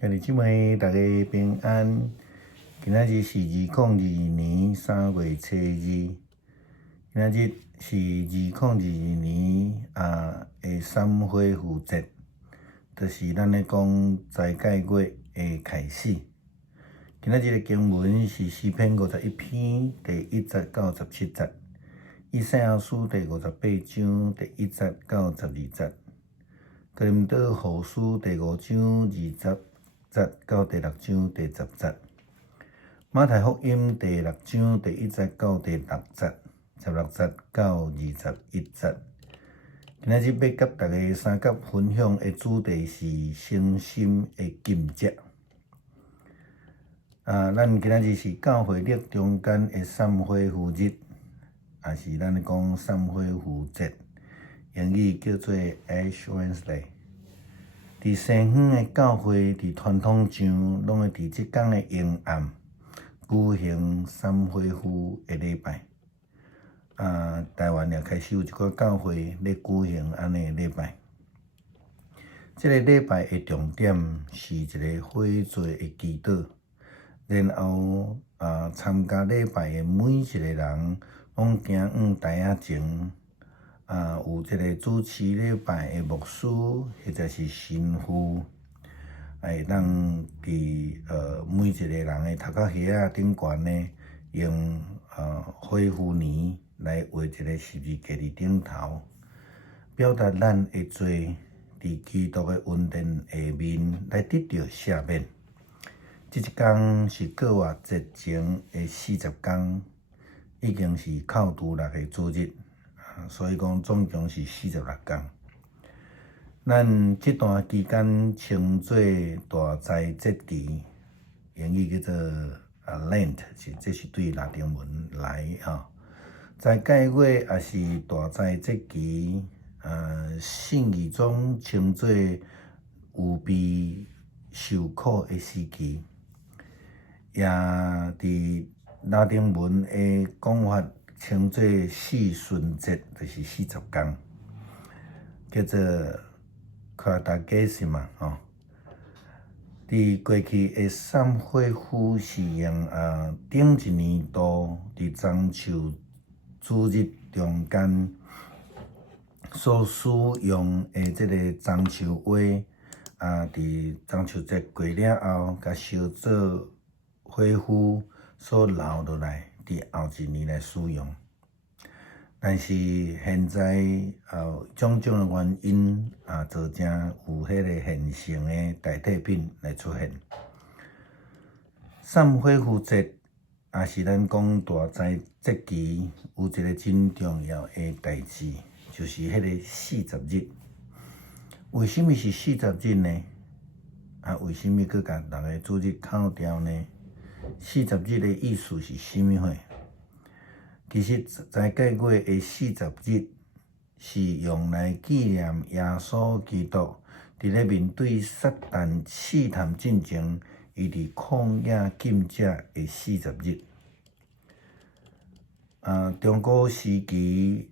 今日姊妹大家平安。今仔日是2022年3月初2，今仔日是2022年的三花符节，就是咱咧讲斋戒月的开始。今仔日的经文是诗篇51篇第1节到17节，以赛亚书第58章第1节到12节，哥林多后书第5章20节到第6章第10节，马太福音第6章第1节到第6节，16节到21节。今仔日要甲大家三角分享的主题是诚心的禁食。咱今仔日是教会历中间的三花符日，也是咱咧讲三花符节，英语叫做 Ash Wednesday。伫西方的教会，伫传统上，拢会伫即天的阴暗举行三花符的礼拜。台湾也开始有一寡教会咧举行安尼的礼拜。即个礼拜的重点是一个悔罪的祈祷，然后参加礼拜的每一个人拢行台仔前。有即个主持礼拜的牧师或者是神父，会当伫每一个人的头壳叶仔顶悬呢，用花符泥来画一个十字架伫顶头，表达咱的罪伫基督的恩典下面来得到赦免。即一天是过活节前的40天，已经是扣除6个主日。所以讲，总共是46天。咱这段期间称作大斋节期，英语叫做Lent， 这是对拉丁文来斋戒月也是大斋节期，圣经中称作有被受苦的时期，也伫拉丁文的讲法。称作四旬节，就是40天，叫做 Quartagesiman 伫过去的三花符是用顶一年度伫樟树主日中间所使用的即个樟树花，伫樟树节过了后，甲烧做花符所留落来。伫后一年来使用，但是现在种种的原因造成有迄个现成的代替品来出现。三花符节也是咱讲大斋节期有一个真重要的代志，就是迄个40日。为什么是40日呢？为什么佮甲6个主日扣掉呢？40日的意思是啥物货？其实斋戒月的40日是用来纪念耶稣基督伫咧面对撒旦试探进前，伊伫旷野禁食的40日。中古时期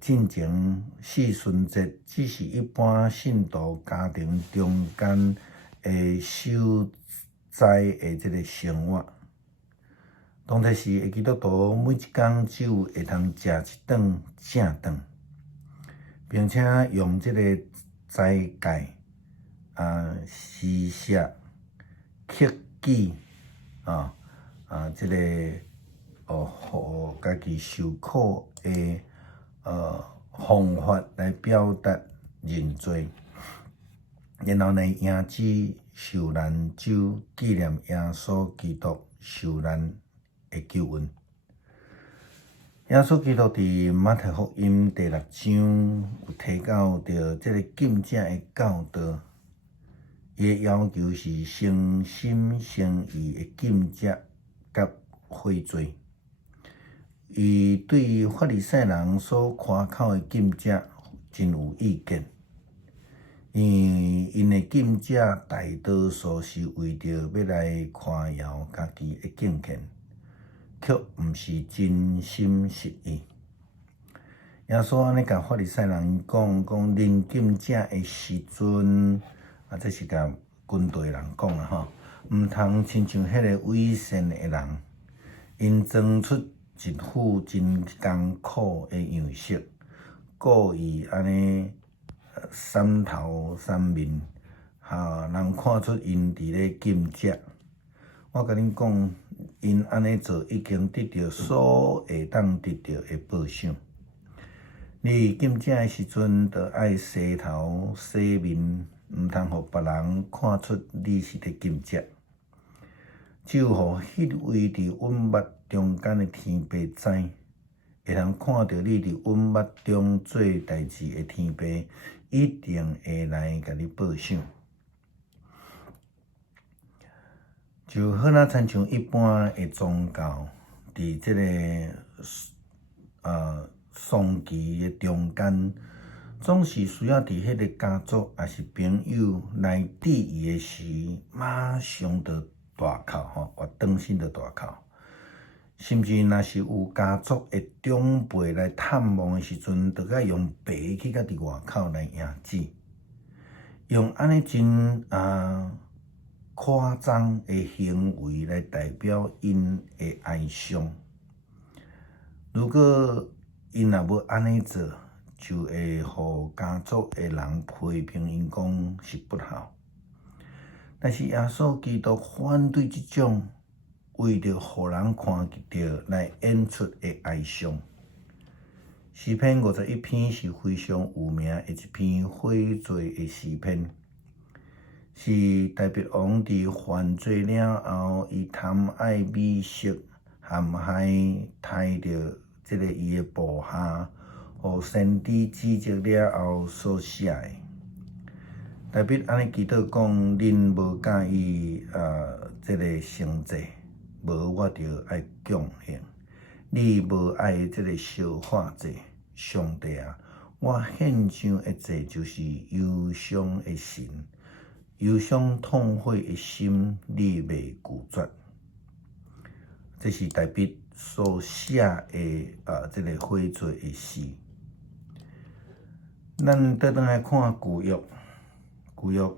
进前四旬节只是一般信徒家庭中间的守斋的即个生活。当初时的基督徒每一天只有会通食一顿正顿，并且用即个斋戒施舍、克己即个互家己受苦的方法来表达认罪，然后呢迎旨受难酒，纪念耶稣基督受难的救恩。耶稣基督伫马太福音第6章有提到着即个禁食的教导，伊的要求是诚心诚意的禁食甲悔罪。伊对法利赛人所夸口的禁食真有意见，因的禁食大多数是为着要来夸耀家己的敬虔。却毋是真心实意。耶稣安尼甲法利赛人讲恁禁食的时阵，这是甲军队人讲啊吼，毋通亲像迄个伪善诶人，因装出一副真艰苦诶样式，故意安尼三头三面，人看出因伫咧禁食。我甲恁讲，因安尼做已经得到所会当得到诶报赏。你禁食诶时阵，着爱洗头洗面，毋通互别人看出你是伫禁食。只有互迄位伫阮目中间诶天父知，会通看到你伫阮目中做代志诶天父，一定会来甲你报赏。就好若亲像一般诶宗教，伫即个丧期诶中间，总是需要伫迄个家族也是朋友来致意诶时，马上着大哭吼，活转身着大哭。甚至若是有家族诶长辈来探望诶时阵，着甲用白去甲伫外口来迎接，用安尼真夸张诶行为来代表因诶哀伤。如果因若要安尼做，就会互家族诶人批评因讲是不孝。但是耶稣基督反对即种为着互人看到来演出诶哀伤。诗篇51篇是非常有名诶一篇悔罪诶诗篇。是大卫王伫犯罪了后，伊贪爱美色，陷害杀着即个伊诶部下，互先知指责了后所写诶。大卫安尼祈祷讲：恁无介意即个惩戒，无我着爱贡献。你无爱即个烧化祭，上帝啊，我献上诶祭就是忧伤诶心。忧伤痛悔的心，你未拒绝。这是大卫所写的这个悔罪的诗。咱倒转来看旧约，旧约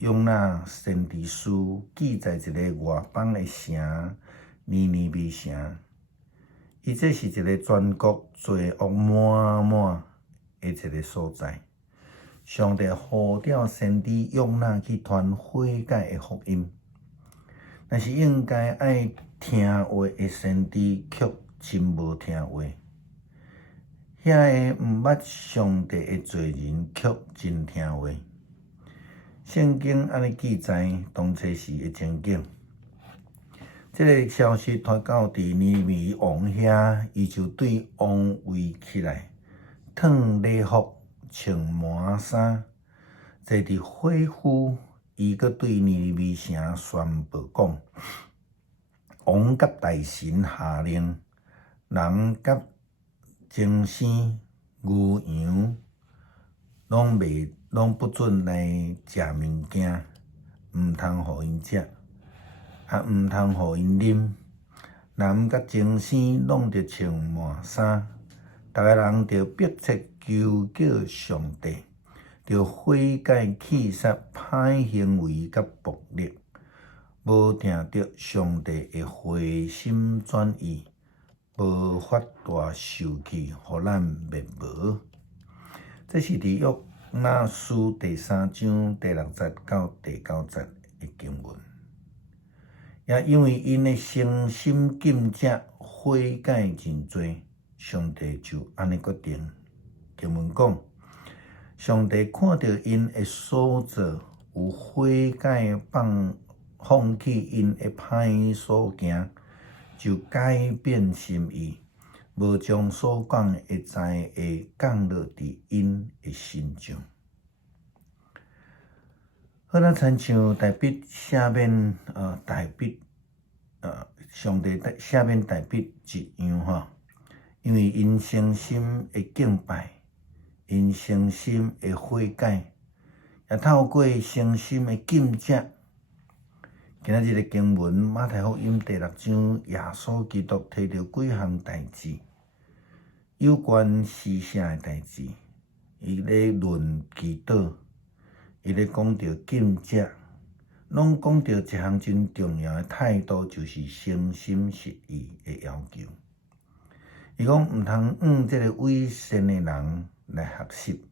约拿先知书记载一个外邦的城尼尼微城，伊这是一个全国罪恶满满的一个所在。上帝呼召先知约拿去传悔改的福音，但是应该爱听话的先知却真无听话，遐个毋捌上帝的罪人却真听话。圣经安尼记载当初时的情景，这个消息传到伫尼尼微王遐，伊就对王位起来，脱礼服。穿麻衫，坐伫火釜，伊阁对尼尼微城宣布讲：王甲大臣下令，人甲精生、牛羊，拢不准来食物件，毋通互因食，也毋通互因啉。人甲精生拢着穿麻衫，逐个人着迫切求救上帝，着悔改弃杀歹行为甲暴力，无听着上帝的回心转意，无发大受气，互咱灭亡。这是伫约拿书第3章第6节到第9节的经文。也因为因的诚心禁食悔改真多，上帝就安尼决定。经文讲，上帝看到因的所做有悔改，放弃因的歹所行，就改变心意，无将所讲的一切会降落伫因的身上。好，咱亲像大卫赦免上帝赦免大卫一样吼，因为因诚心的敬拜。因诚心的悔改，也透过诚心的禁食。今仔日的经文马太福音第6章，耶稣基督提到几项代志，有关施舍的代志。伊咧论祈祷，伊咧讲到禁食，拢讲到一项真重要的态度，就是诚心实意的要求。伊讲毋通用即个伪善的人来学习，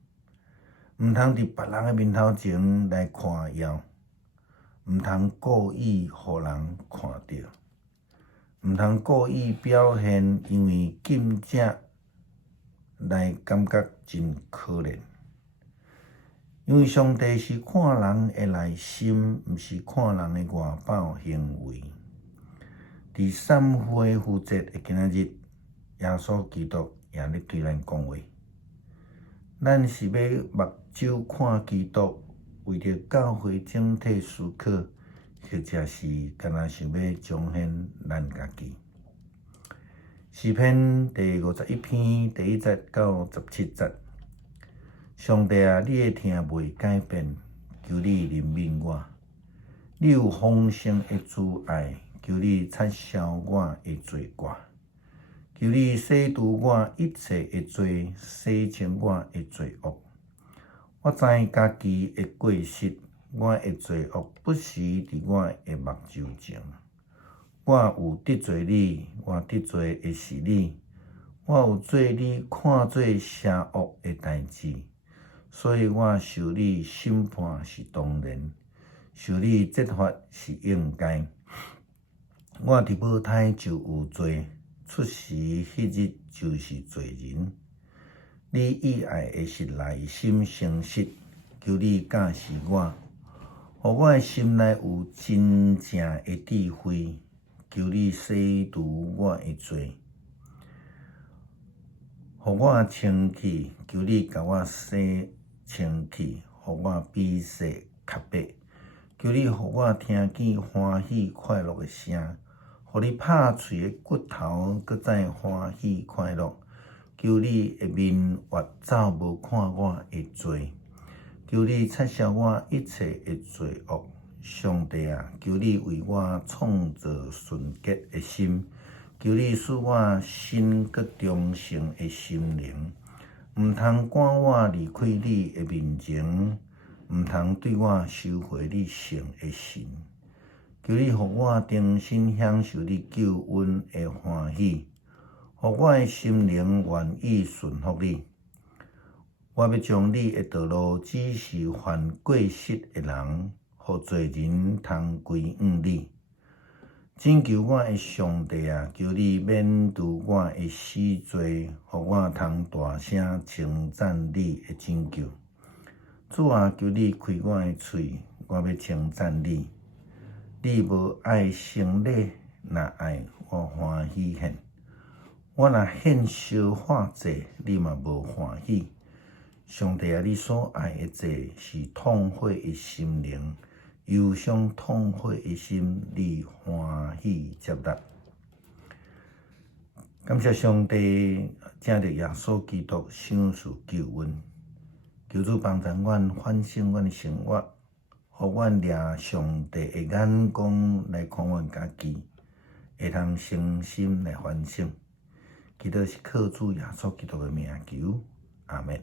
毋通伫别人的面头前来夸耀，毋通故意互人看到，毋通故意表现，因为禁者来感觉真可怜。因为上帝是看人的内心，毋是看人的外表行为。伫三恢复节的今仔日，耶稣基督也咧对咱讲话。咱是要目睭看基督，为着教会整体思考，或者是干那想要彰显咱家己。诗篇第51篇第1节到17节。上帝啊，你的听袂改变，求你怜悯我。你有丰盛的慈爱，求你撤销我的罪过。求你洗除我一切的罪，洗清我的罪恶。我知家己的过失，我的罪恶不时伫我的目睭前。我有得罪你，我得罪的是你，我有做你看做邪恶的代志。所以我受你审判是当然，受你责罚是应该。我伫母胎就有罪，出世迄日就是罪人。你意爱的是内心诚实，求你教示我，互我的心内有真正的智慧。求你洗除我的罪，互我清气。求你甲我洗清气，互我比洗较白。求你互我听见欢喜快乐的声，互你拍碎的骨头，搁再欢喜快乐。求你的面越走无看我的罪，求你撤销我一切的罪恶。上帝啊，求你为我创造纯洁的心，求你使我新搁忠诚的心灵。毋通赶我离开你的面前，毋通对我收回你圣的心。求你互我重新享受你救恩的欢喜，互我的心灵愿意顺服你。我要将你的道路指示犯过失的人，互罪人通归向你。拯救我的上帝啊，求你免除我的死罪，互我通大声称赞你的拯救。主啊，求你开我的嘴，我要称赞你。你无爱胜利，若爱我欢喜献。我若献烧化祭，你嘛无欢喜。上帝啊，你所爱的祭是痛悔的心灵。忧伤痛悔的心，你欢喜接纳。感谢上帝，借着耶稣基督享受救恩。求主帮助阮反省阮的生活，互阮掠上帝的眼光来看阮家己，会通诚心来反省。祈祷是靠主耶稣基督的名求，阿们。